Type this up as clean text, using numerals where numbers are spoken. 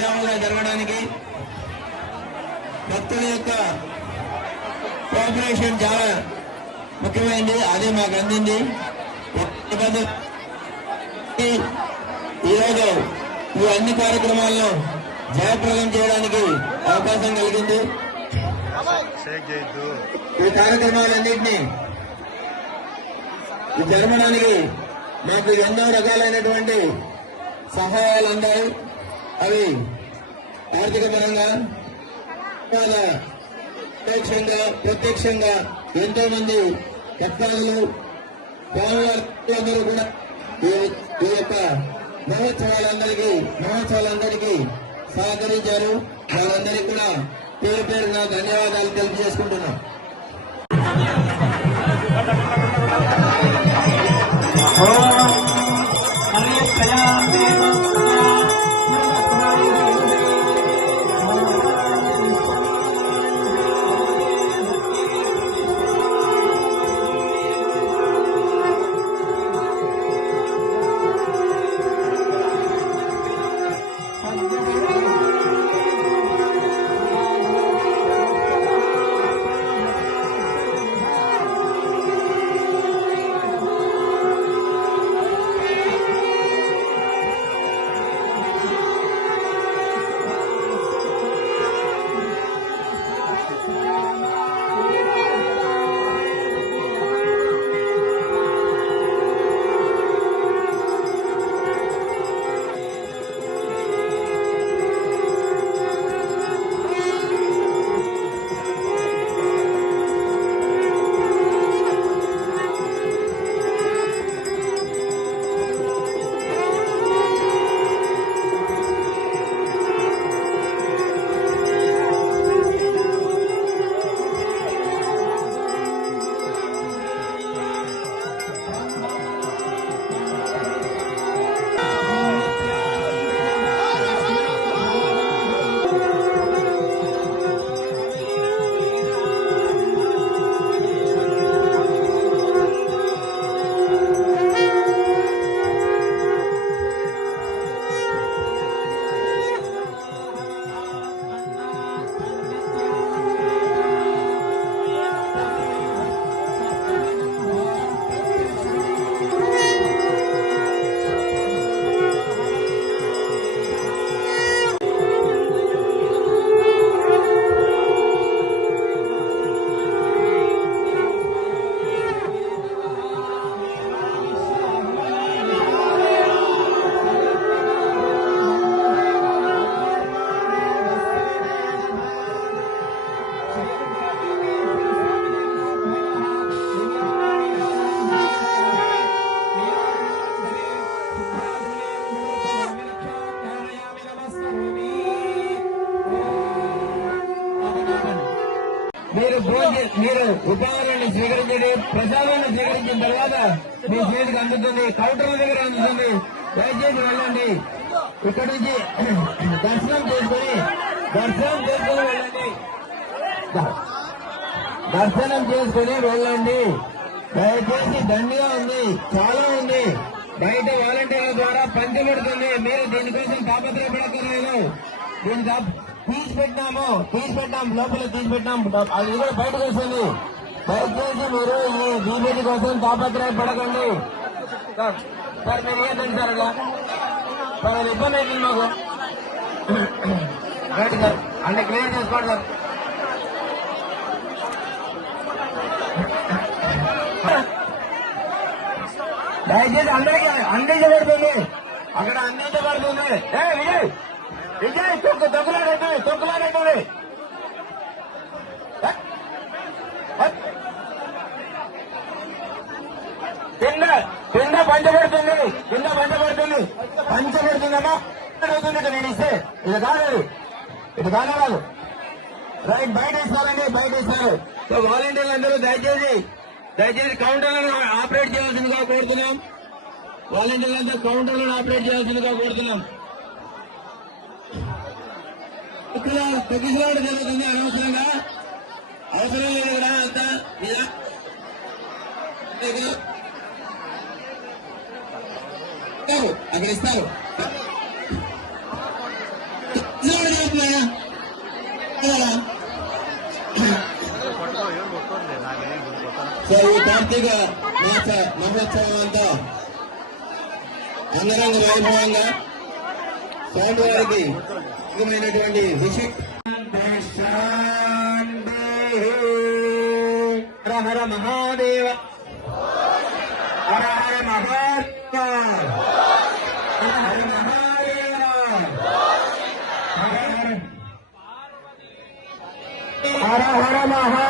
సజావుగా జరగడానికి భక్తుల యొక్క కోఆపరేషన్ చాలా ముఖ్యమైనది. అది మాకు అందింది. ఈరోజు ఈ అన్ని కార్యక్రమాలను జయప్రదం చేయడానికి అవకాశం కలిగింది. ఈ కార్యక్రమాలన్నింటినీ జరపడానికి మాకు ఎన్నో రకాలైనటువంటి సహాయాలు అందాయి. అవి ఆర్థిక పరంగా, ప్రత్యక్షంగా ఎంతో మంది భక్తాదులు అందరూ కూడా ఈ యొక్క మహోత్సవాలందరికీ సహకరించారు. వాళ్ళందరికీ కూడా పేరు పేరున ధన్యవాదాలు తెలియజేసుకుంటున్నాం. మీరు ఉపహారాన్ని స్వీకరించండి. ప్రసాదాన్ని స్వీకరించిన తర్వాత మీ చేతికి అందుతుంది, కౌంటర్ల దగ్గర అందుతుంది. దయచేసి వెళ్ళండి. ఇక్కడ నుంచి దర్శనం చేసుకుని వెళ్ళండి. దర్శనం చేసుకుని వెళ్ళండి. దయచేసి దండిగా ఉంది, చాలా ఉంది. బయట వాలంటీర్ల ద్వారా పంచబడుతుంది. మీరు దీనికోసం తాపత్రయపడక్కర్లేదు. దీనికి తీసి పెట్టాం, లోపల తీసి పెట్టాం. అది కూడా బయటకు వస్తుంది. దయచేసి మీరు ఈ బీజేపీ కోసం తాపత్రయపడకండి. సార్ మీరు ఏంటండి సార్ అట్లా సార్ అది ఇబ్బంది అవుతుంది మాకు. రైట్ సార్, అంటే క్లియర్ చేసుకోండి సార్. దయచేసి అందరికీ అందించబడుతుంది, అక్కడ అందించబడుతుంది. విజయ్ తొక్కులాడైతుంది. కింద పంచబడుతుందమ్మా. అవుతుంది నేను ఇస్తే ఇది కాదు. రైట్, బయట ఇస్తారు. సో వాలంటీర్లు అందరూ దయచేసి కౌంటర్లను ఆపరేట్ చేయాల్సిందిగా కోరుతున్నాం. వాలంటీర్లంతా కౌంటర్లను ఆపరేట్ చేయాల్సిందిగా కోరుతున్నాం. తగ్గిసలాట జరుగుతుంది అనవసరంగా. అవసరం లేదు కదా అంతా. అక్కడ ఇస్తారు. సో ఈ కార్తీక మాస మహోత్సవం అంతా అంగరంగ వైభవంగా స్వామివారికి ముఖ్యమైనటువంటి హర హర మహాదేవ హర హర మహాదేవ హర హర మహాదేవ హర హర మహా